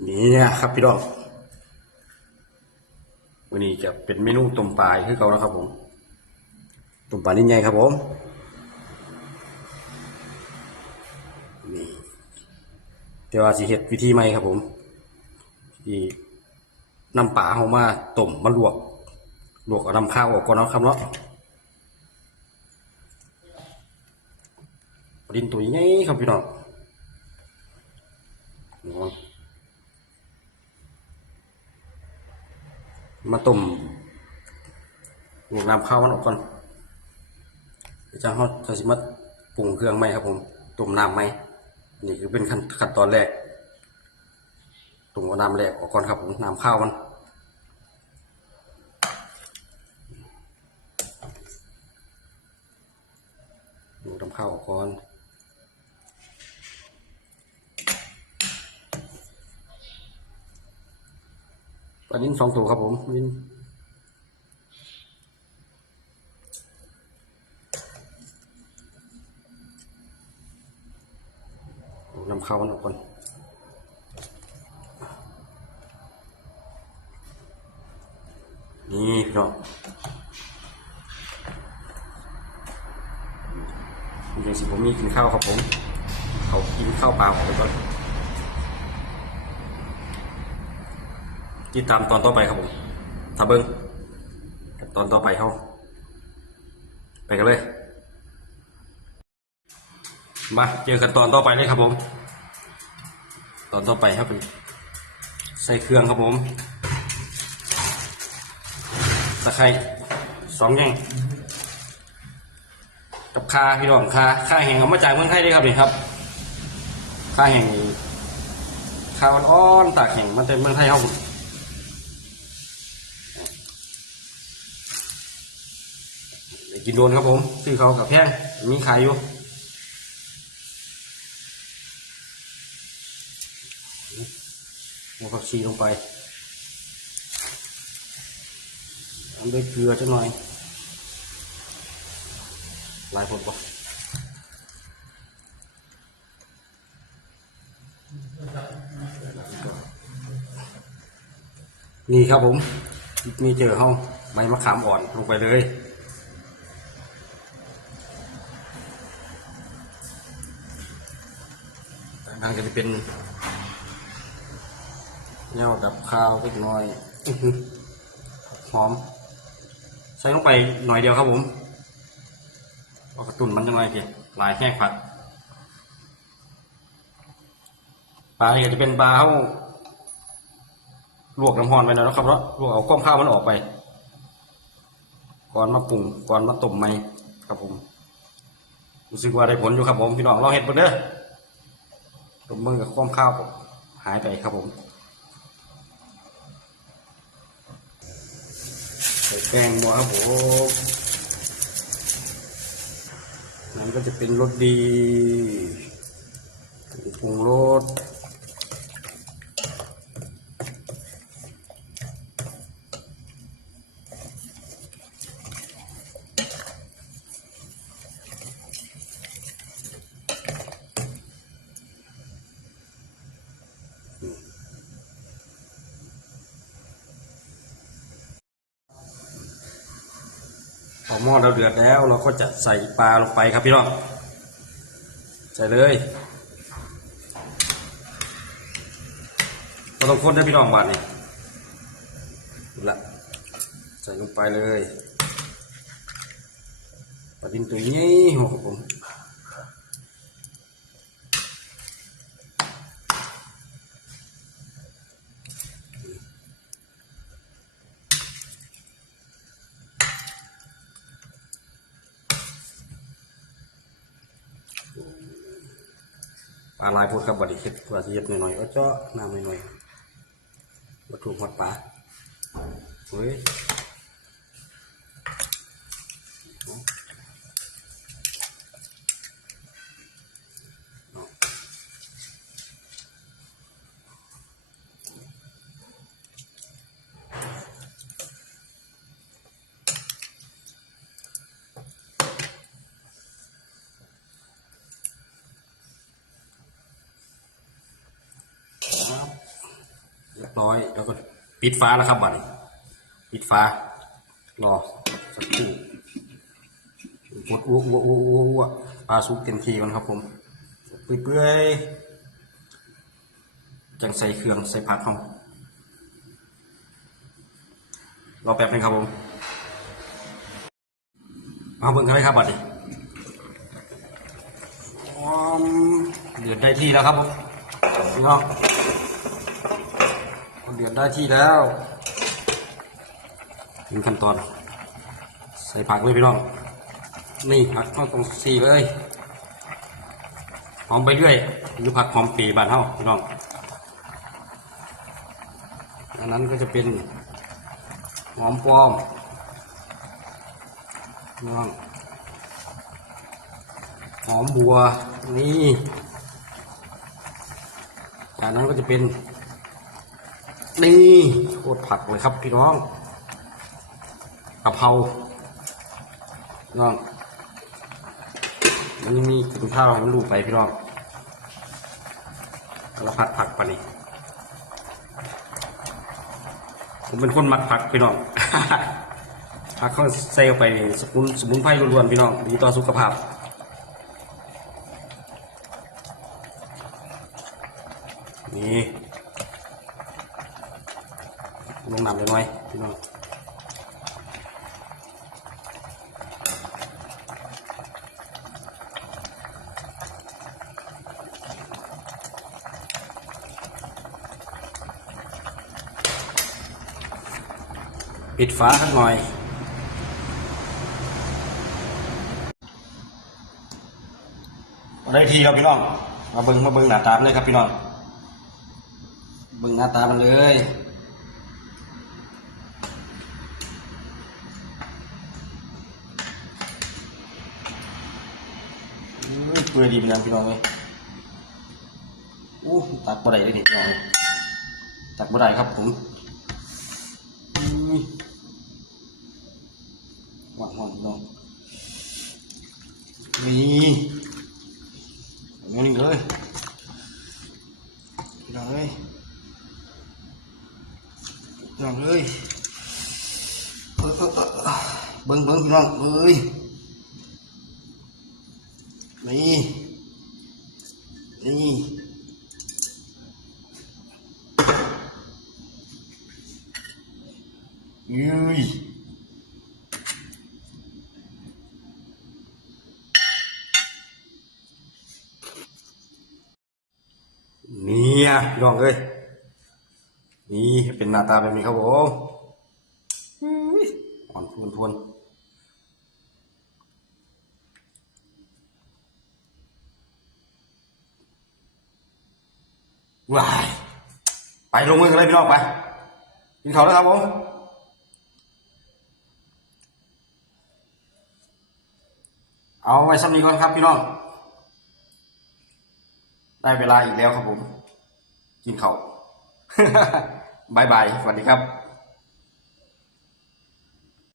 นี่ครับพี่น้องวันนี้จะเป็นเมนูต้มปลาคือเขานะครับผมต้มปลานิ่ใหญ่ครับผมนี่แต่ว่าสิเฮ็ดวิธีใหม่ครับผมที่นำปลาเข้ามาต้มมาลวกลวกเอาน้ำข้าวออกก่อนนะครับเนาะลาดินตัวใหญ่ครับพี่น้องนี่ครับ มาต้มลวกน้ำข้าวมันออกก่อนจะเขาจะสิมาปรุงเครื่องไหมครับผมต้มน้ำไหมนี่คือเป็นขั้นขั้นตอนแรกต้มเอาน้ำแรกออกก่อนครับผมน้ำข้าวมันดูน้ำข้าวออกก่อน ปลาดิ้นสองตัวครับผมดิ้นน้ำข้าวมันออกก่อนนี่พี่น้องจริงๆสิผมมีกินข้าวครับผม เขากินข้าวเปล่าออกไปก่อน ติดตามตอนต่อไปครับผมถ้าเบิ้งตอนต่อไปเขาไปกันเลย มาเจอกันตอนต่อไปเลยครับผม ตอนต่อไปครับเป็นใส่เครื่องครับผมตะไคร้สองแง่งกับคาพี่น้องคาคาแห่งเอามาจากเมืองไทยด้วยครับนี่ครับคาแห่งคาอ่อนๆตากแห่งมันเป็นเมืองไทยเขาได้ กินโดนครับผมซื้อเขากับแพงมีขายอยู่เอาผักชีลงไปทำด้วยเกลือจังหน่อยหลายคนปะนี่ครับผม มีเจอเฮาใบมะขามอ่อนลงไปเลย ทางจะเป็นเน่าดับข้าวเล็กน้อยหอม ใส่ลงไปหน่อยเดียวครับผมเอากระตุนมันจังไงพี่หลายแห้งผัดปลาเนี่ยจะเป็นปลาเขาลวกน้ำร้อนไปแล้วนะครับเนาะลวกเอาก้อมข้าวมันออกไป ก่อนมาปรุงก่อนมาต้มใหม่ครับผมรู้สึกว่าได้ผลอยู่ครับผมพี่น้องลองเห็ดเบิ่งเด้อ ต้มมือกับความข้าวหายไปครับผมใส่แป้งบัวครับผมนั้นก็จะเป็นรสดีปรุงรส อหม้อเราเดือดแล้ว เราก็จะใส่ปลาลงไปครับพี่น้องใส่เลยเราต้องคนได้พี่น้องบาทนี่ละใส่ลงไปเลยปลาดินตัวนี้โอ้โหผม ปลาลายพูดครับบอดี้เห็ดปลาสิเห็ดหน่อยๆก็เจาะน้ำหน่อยๆวัตถุหมดปลาเฮ้ย ร้อยแล้วก็ปิดฟ้าแล้วครับบัดนี้ปิดฟ้ารอสักครู่กดอ้วกอ้วกอ้วกอ้วกอ้วกปลาสุกเต็มทีก่อนครับผมเปื่อยๆจังใส่เครื่องใส่ผักเข้ารอแป๊บนึงครับผม มาเบิ่งกันเลยครับบัดนี้เดือดได้ที่แล้วครับผมพี่น้อง เดือดได้ที่แล้ว ถึงขั้นตอน ใส่ผักเลยพี่น้อง นี่ผักต้องตรงสีเลยหอมไปเรื่อยหรือผักหอมปีบานเท่าพี่น้องอันนั้นก็จะเป็นหอมปลอมพี่น้องหอมบัวนี่จากนั้นก็จะเป็น นี่โคตรผักเลยครับพี่น้องกะเพราพี่น้องมันยังมีคุณข้าวให้มันลูกไปพี่น้องแล้วผัดผักปะนี่ผมเป็นคนมักผักพี่น้องผักเขาใส่เข้าไปสมุนสมุนไพรล้วนๆพี่น้องดีต่อสุขภาพนี่ ลงน้ำเลยหน่อยพี่น้องปิดฝาสักหน่อยได้ทีครับพี่น้อง มาเบิ้งมาเบิ้งหน้าตามเลยครับพี่น้อง เบิ้งหน้าตามันเลย เปื่อยดีเป็นยังพี่น้องเลยอู้ตักบ่ได้เลยนี่พี่น้องตักบ่ได้ครับผมหวานหวานพี่น้องนี่อย่างนี้เลยพี่น้องเอ้ยพี่น้องเอ้ยเออเออเออเออเบิ้งเบิ้งพี่น้องเอ้ย นี่นี่ยุยเนี่ยพี่น้องเอ้ยนี่เป็นหน้าตาแบบนี้ครับผมอุ้ยอ่อนทวนทวน ว้ายไปลงมือกันเลยพี่น้องไปกินข้าวแล้วครับผมเอาไว้สักนี้ก่อนครับพี่น้อง ได้เวลาอีกแล้วครับผม กินข้าวบายบาย สวัสดีครับ